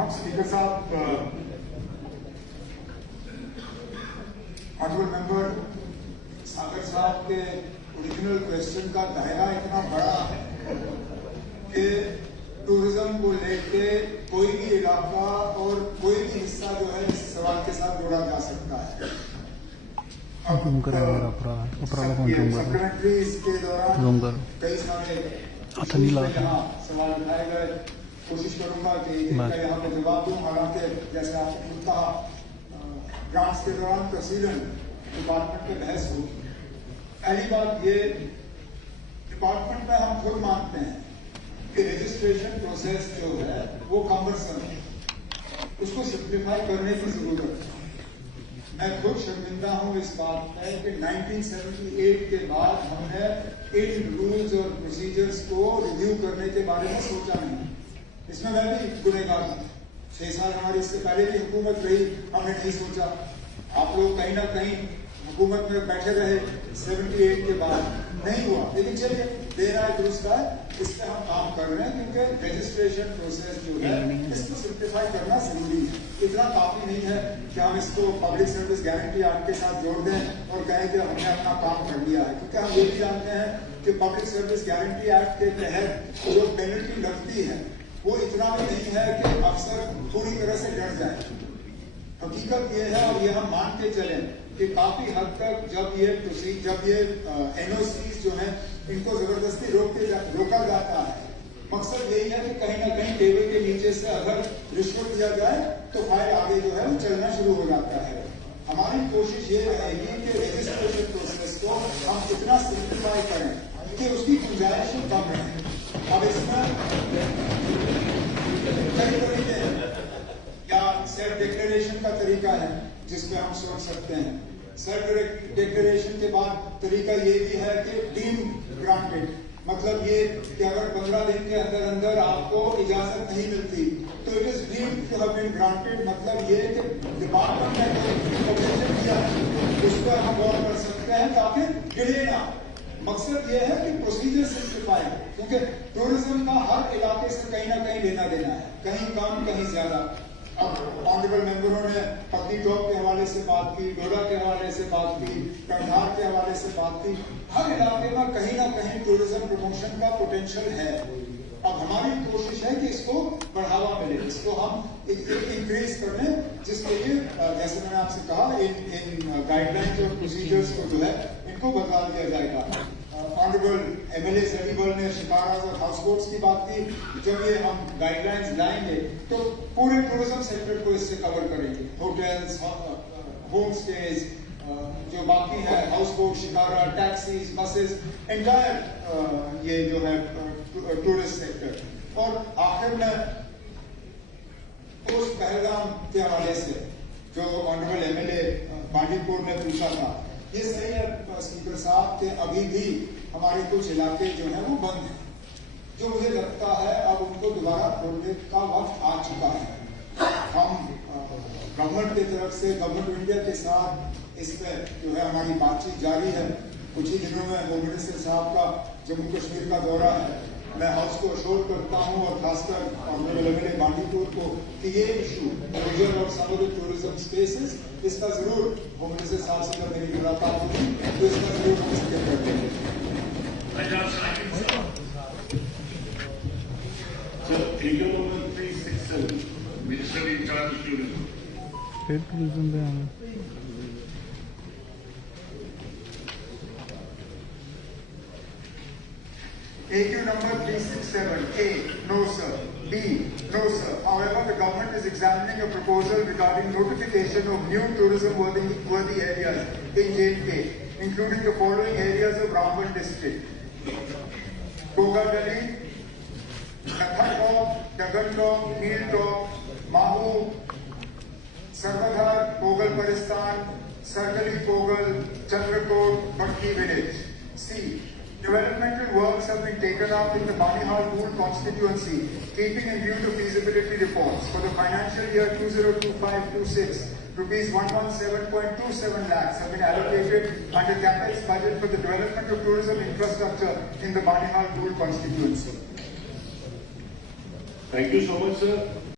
अब स्पीकर साहब, honourable member सागर साहब के ओरिजिनल क्वेश्चन का दायरा इतना बड़ा है कि टूरिज्म को लेके कोई भी इलाका और कोई भी हिस्सा जो है इस सवाल के साथ जोड़ा जा सकता है। सप्लीमेंट्री इसके दौरान कई सारे सवाल उठाए गए। कोशिश करूंगा कि यहाँ पे जवाब दूं। हालांकि जैसे आपने कहा, ग्रांट्स के दौरान तफसीलन डिपार्टमेंट में बहस होगी। पहली बात ये, डिपार्टमेंट में हम खुद मानते हैं कि रजिस्ट्रेशन प्रोसेस जो है वो कम्बरसम है, उसको सिंप्लीफाई करने की जरूरत है। मैं खुद शर्मिंदा हूं इस बात पर कि 1978 के बाद हमने इन रूल्स और प्रोसीजर्स को रिव्यू करने के बारे में सोचा नहीं। इसमें मैं भी गुनहगार हूं। 6 साल हमारी इससे पहले की हुकूमत रही, हमने नहीं सोचा। आप लोग कहीं ना कहीं हुकूमत में बैठे रहे 78 के बाद, नहीं हुआ। लेकिन चलिए, देर आए दुरुस्त आए, इस पर हम काम कर रहे हैं क्योंकि रजिस्ट्रेशन प्रोसेस जो है इसको सिंप्लीफाई करना जरूरी है। इतना काफी नहीं है कि हम इसको पब्लिक सर्विस गारंटी एक्ट के साथ जोड़ दें और कहें कि हमने अपना काम कर लिया है, क्योंकि हम ये भी जानते हैं कि पब्लिक सर्विस गारंटी एक्ट के तहत जो पेनल्टी लगती है वो इतना भी नहीं है कि अफसर पूरी तरह से डर जाए। हकीकत ये है, और ये हम मान के चलें कि काफी हद तक जब ये एनओसी जो है इनको जबरदस्ती रोका जाता है, मकसद यही है कि कहीं ना कहीं टेबल के नीचे से अगर रिश्वत दिया जाए तो फाइल आगे जो है वो चलना शुरू हो जाता है। हमारी कोशिश ये रहेगी कि रजिस्ट्रेशन प्रोसेस को हम इतना सिंप्लीफाई करें कि उसकी गुंजाइश कम रहे। अब इसमें कई तरीके हैं। क्या सेल्फ डिक्लेरेशन का तरीका है जिसपे हम सोच सकते हैं। सेल्फ डिक्लेरेशन के बाद तरीका ये भी है कि डीम्ड ग्रांटेड, मतलब ये कि अगर 15 दिन के अंदर अंदर आपको इजाजत नहीं मिलती तो it is deemed to have been granted. मतलब ये कि डिपार्टमेंट ने कोई इंफॉर्मेशन दिया है उस पर हम गौर कर सकते हैं ताकि गिरे ना। मकसद ये है कि प्रोसीजर सिंप्लीफाई, क्योंकि टूरिज्म का हर इलाके से कहीं ना कहीं लेना देना है, कहीं कम कहीं ज्यादा। अब ऑनरेबल मेंबरों ने पत्नी टॉप के हवाले से बात की, डोडा के हवाले से बात की, कंधार के हवाले से बात की। हर इलाके में कहीं ना कहीं टूरिज्म प्रमोशन का पोटेंशियल है। अब हमारी कोशिश है कि इसको बढ़ावा मिले, इसको हम इंक्रीज कर लें, जिसके लिए जैसे मैंने आपसे कहा इन गाइडलाइंस और प्रोसीजर्स को जो है इनको बदला दिया जाएगा। ऑनरेबल एमएलए सलीबल ने शिकाराज और हाउस बोट्स की बात की। जब ये हम गाइडलाइंस लाएंगे तो पूरे टूरिज्म सेक्टर को इससे कवर करेंगे। होटल्स, होम स्टेज, जो बाकी है, house boat, shikara, taxis, buses, entire ये जो है टूरिस्ट सेक्टर। और आखिर में पोस्ट पहलगाम के हवाले से जो ऑनरेबल एमएलए बांडीपुर ने पूछा था, ये सही है स्पीकर साहब कि अभी भी हमारे कुछ इलाके जो हैं वो बंद हैं, जो मुझे लगता है अब उनको दोबारा खोलने का वक्त आ चुका है। हम गवर्नमेंट की तरफ से, गवर्नमेंट ऑफ इंडिया के साथ इस पर जो है हमारी बातचीत जारी है। कुछ ही दिनों में होम मिनिस्टर साहब का जम्मू कश्मीर का दौरा है। मैं हाउस को अश्योर करता हूं और खासकर ऑनरेबल एमएलए बांडीपुर को कि ये इशू रिजन और समुद्र टूरिज्म स्पेसेस, इसका जरूर होम मिनिस्टर साहब से जब मेरी मुलाकात होगी तो इसका जरूर हम जिक्र करते हैं। Minister in charge tourism AQ number 367, A, no sir. B, no sir. However, the government is examining a proposal regarding notification of new tourism-worthy areas in J&K, including the following areas of Ramban district: Goga Delhi, Nathakop, Dagantop, Neeltop, Mahu, Sarvadhar, Pogal Paristan, Sarkali Pogal, Chandrakot, Bhakti village. C, developmental works have been taken up in the Banihal Pool constituency, keeping in view the feasibility reports for the financial year 2025-26. Rupees 117.27 lakhs have been allocated under capex budget for the development of tourism infrastructure in the Banihal Pool constituency. Thank you so much, sir.